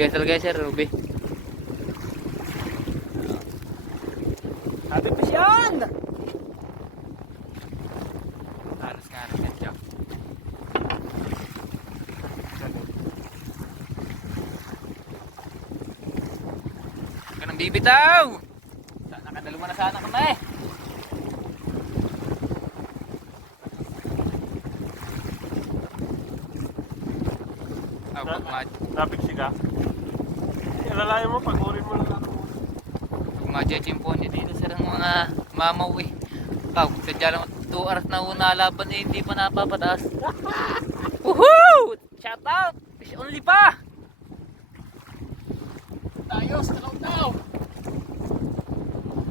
Guys talaga sir, Ruby. Sabi pa siyan! Aras nga rin siya. Huwag ka nang bibitaw! Nakadalawa na sana kami. Traffic siga. Ilalayan mo, pag-urin mo lang. Pag madya-chimpon niya dito sir ang mga mamaw eh. Sadya lang 2 hours na una laban eh, hindi pa napapataas. Woohoo! Shout out! Fish only pa! Tayo sa Talaw-Taw.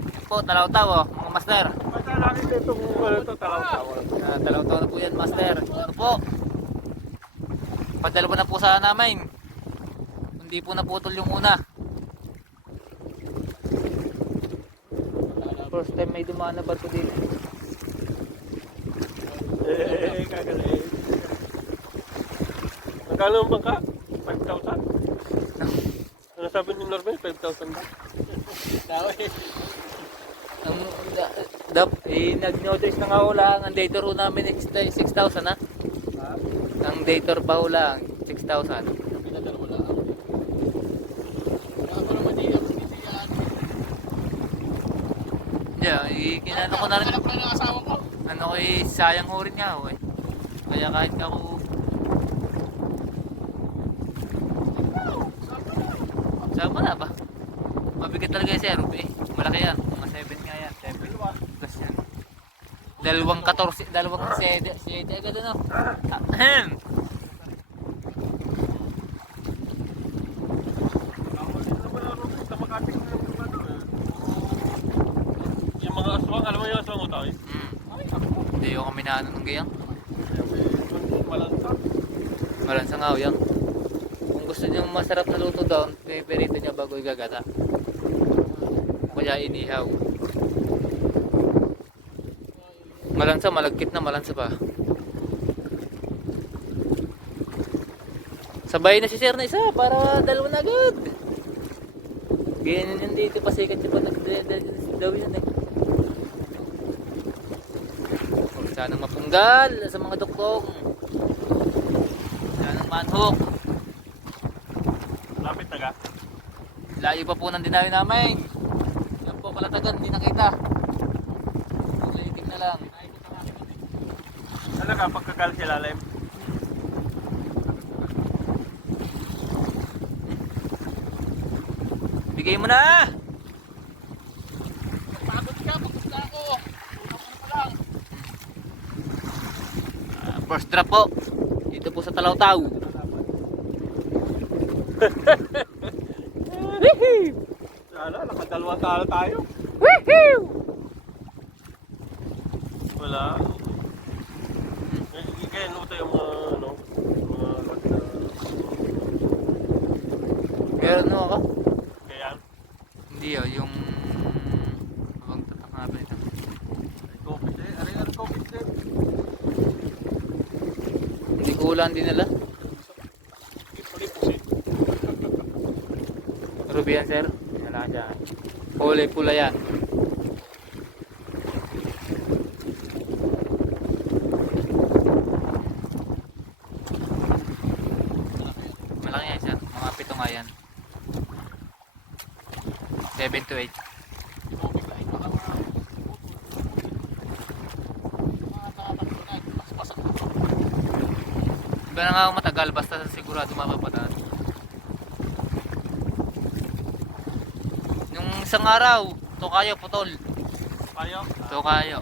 Yan po, Talaw-Taw oh, mga master. Basta natin itong Talaw-Taw. Talaw-Taw na po yan master. Ano po? Padalawa na po sana namin. Hindi po naputol yung una. First time may dumaan na bato din. Kagaling. Magkano ang bangka? 5,000? Ano sabi ni Norman? 5,000 ba? Tao eh. Nag-notice na nga wala ang dator ho namin 6,000 ha? Ang dator pa ho lang 6,000. Yeah, kinano ko na rin. Ano ko sayang ho rin nga ho eh. Kaya kahit ako sama na ba? Mabigat talaga yung serup eh. Malaki yan. Mga 7 nga yan. 7 plus yan. Dalawang 14, dalawang 7 agad ano. Ahem. Yung mga aswang, alam mo yung aswang utaw eh? Hindi yung kami na ano nung gayang. Malansa. Malansa nga ho yan. Kung gusto niyo masarap na luto daw, piperito niya bago igagata. Kaya inihaw. Malansa, malagkit na malansa pa. Sabay na si sir na isa para dalawa na agad. Ganyan yun dito, pasikat siya pa daw yun eh. Huwag sanang mapunggal sa mga duktong. Sanang manhok. Lapit taga. Layo pa po ng dinayo namin. Yan po kalatagan, hindi nakita. Litig na lang. Ano ka, pagkakal si lalim? Bigay mo na! Pagod ka, pagod na ako. Lang. First drop po. Dito po sa Talaw-Taw. Sana, nakadalawang talo tayo. Wala. Kaya nuto yung mga ano, mga lag na... Meron mo ako? Kaya, Hindi oh, yung... Huwag tatakabin ito. COVID eh. Ari-ari COVID eh. Hindi kulang din nila. Ruby yan sir. Wala dyan. Kulay pula yan. Malaki yan sir. Mga 7 nga yan. 7 to 8. Iba na nga ako matagal basta sigurado mapapataan. Nung isang araw, tokayo putol. Kayo? Tokayo.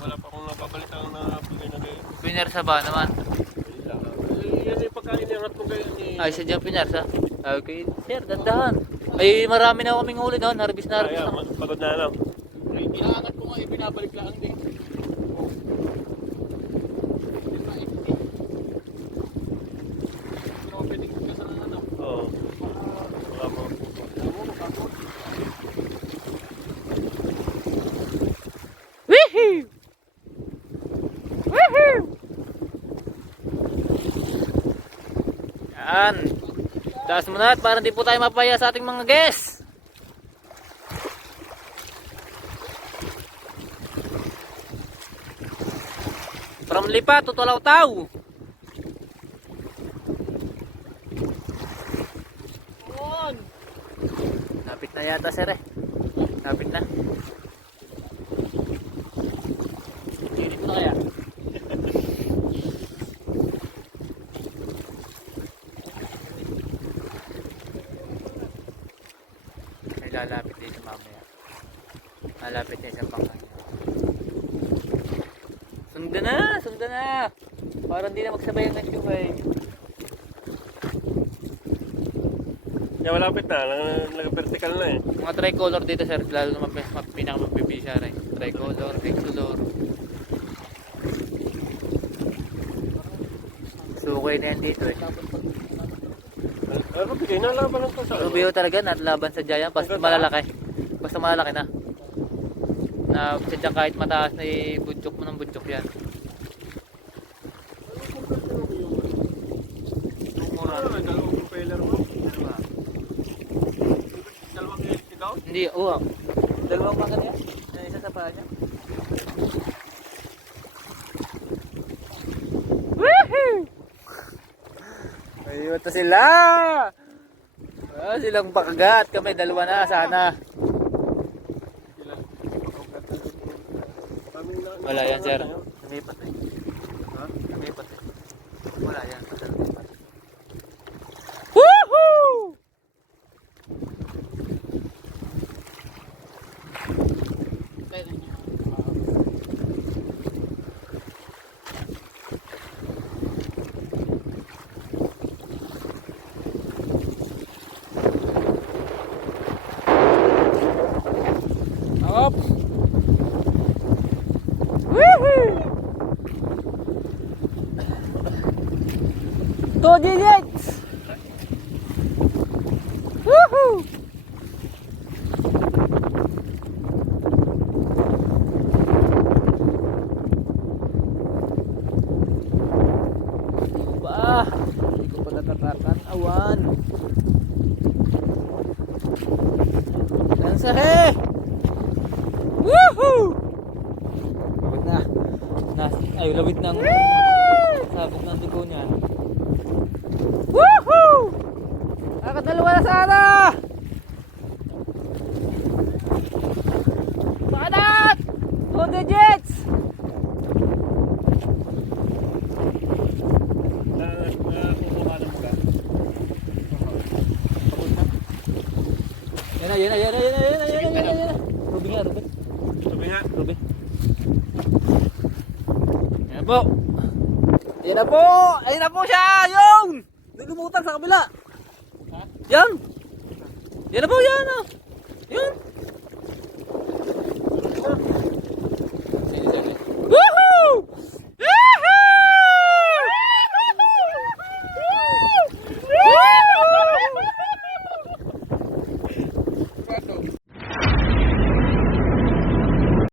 Wala pa akong napabalitan na pagay na kayo. Pinarsa ba naman? Yan yung pagkain yung rat mo kayo ni... Ay, sa dyan pinarsa. Okay, sir, dandahan. Ay, marami na kaming huli doon. Harvest na harvest na. Pagod na lang. Inaangat ko nga, ibinabalik lang din. Oo. Wala mo. Woohoo! Woohoo! Yan. Taas mo na at para hindi po tayo mapaya sa ating mga guests. From Lipa to Tulaw-Taw. Napit na yata sir eh. Napit na. Dili mo na kaya? May lalapit dito mamaya. Lalapit na isang pangkanya. Sundan na! Sundan na! Para hindi na magsabay ang nag-subay. Yan, malapit na. Nag-vertical na eh. Mga tricolor dito sir, lalo naman pinakamapibisa rin. Tricolor, hexolor. Sukay na yan dito eh. Ano, bigay na laban ng sa Rubio talaga, natlaban sa Giant, basta malalaki. Basta malalaki na. Na sadyang kahit mataas na i-budjok mo ng budjok yan. Mura na, dalawang propeller mo. Dalawang LT daw? Hindi, oo. Dalawang mga niya. Na isa sa paa niya. Woohoo! Ayun to sila! Silang bakagat. Kami dalawa na sana. Wala yan sir. Lumipat eh. Ha? Lumipat eh. Wala yan. Lumipat. Woohoo! Up! Woohoo! 2 digits! Woohoo! Ba, hindi ko pa natatanawan. Lansahe! Woohoo! Lawit na. Ay, lawit ng sabog ng dugo niyan. Woohoo! Nakadalawa na sana! Paanat! 2 digits! Kukuha na mo ka. Yan na. Ruby nga, Ruby. Sabi nga. Ruby. Yan po. Yan na po. Ayun na po siya. Yung! Lulumutan sa kabila. Yan. Yan na po yan. Yun.